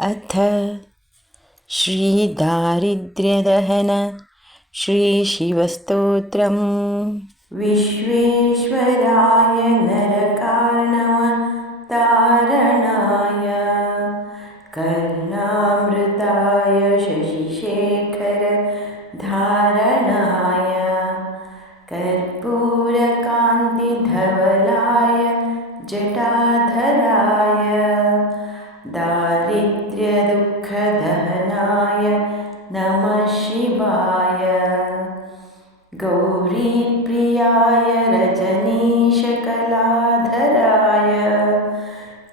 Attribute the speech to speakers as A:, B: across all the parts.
A: अथ श्रीदारिद्र्यदहन श्रीशिवस्तोत्रम्। विश्वेश्वराय नरकार्णवतारणाय कर्णामृताय शशिशेखर धारणाय कर्पूरकान्तिधवलाय जटाधराय दारिद्र्यदुःखदहनाय नमः शिवाय गौरीप्रियाय रजनीशकलाधराय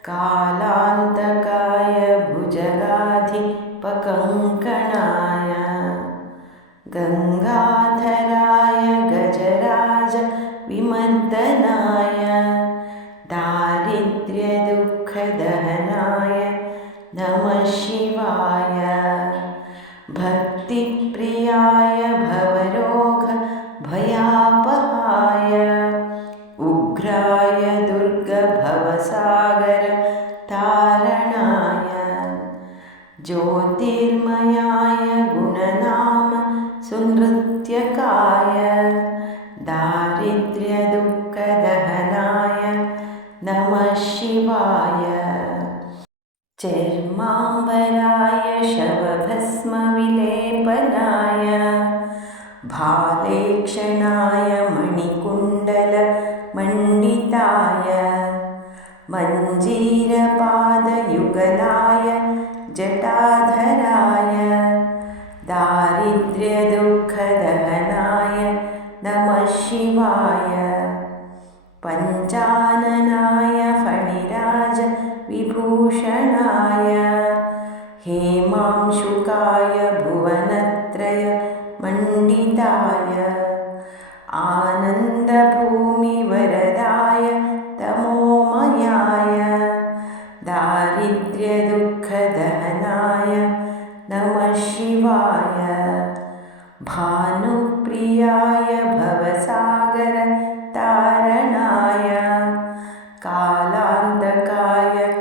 A: कालान्तकाय भुजगाधिपकङ्कणाय गङ्गाधराय गजराज विमर्दनाय दारिद्र्यदुःखदहनाय शिवाय भक्तिप्रियाय भवरोगभयापहाय उग्राय दुर्गभवसागर तारणाय ज्योतिर्मयाय गुणनाम सुनृत्यकाय दारिद्र्यदुःखदहनाय नमः शिवाय चर्माम्बराय शवभस्मविलेपनाय भालेक्षणाय मणिकुण्डलमण्डिताय मञ्जीरपादयुगलाय जटाधराय दारिद्र्यदुःखदहनाय नमः शिवाय पञ्चाननाय विभूषणाय। हेमांशुकाय भुवनत्रय मण्डिताय। आनन्दभूमिवरदाय तमोमयाय। दारिद्र्यदुःखदहनाय नमः शिवाय। भानुप्रियाय भवसागरतारणाय कालान्तकाय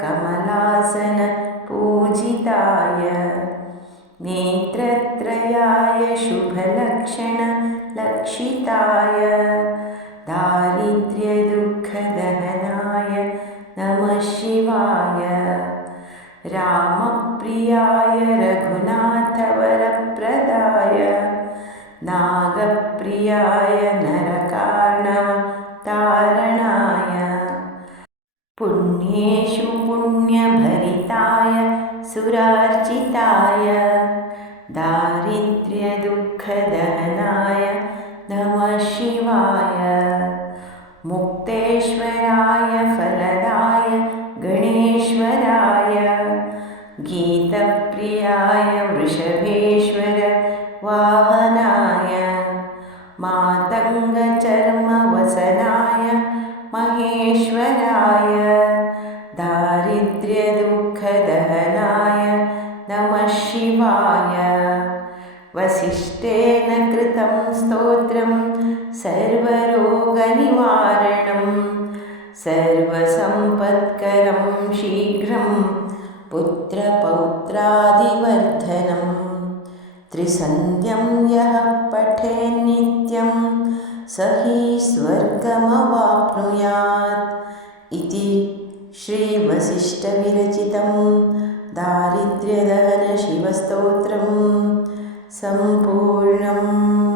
A: സിംഹാസന പൂജിതായ. നേത്രത്രയായ ശുഭലക്ഷണ ലക്ഷിതായ. ദാരിദ്ര്യദുഃഖദഹനായ നമ ശിവായ. രാമപ്രിയായ രഘുനാഥവരപ്രദായ. നാഗപ്രിയായ നരകാരണവ പുണ്യേഷു പുണ്യഭരിതായ സുരാർജിതായ ദാരിദ്ര്യദുഃഖദഹനായ നമ ശിവായ മുക്തേശ്വരായ ഫലദ दारिद्र्यदुःखदहनाय नमः शिवाय। वसिष्ठेन कृतं स्तोत्रं सर्वरोगनिवारणं सर्वसम्पत्करं शीघ्रं पुत्रपौत्रादिवर्धनं। त्रिसन्ध्यं यः पठेन्नित्यं स हि स्वर्गमवाप्नुयात् इति श्रीवसिष्ठविरचितं दारिद्र्यदहनशिवस्तोत्रं सम्पूर्णम्।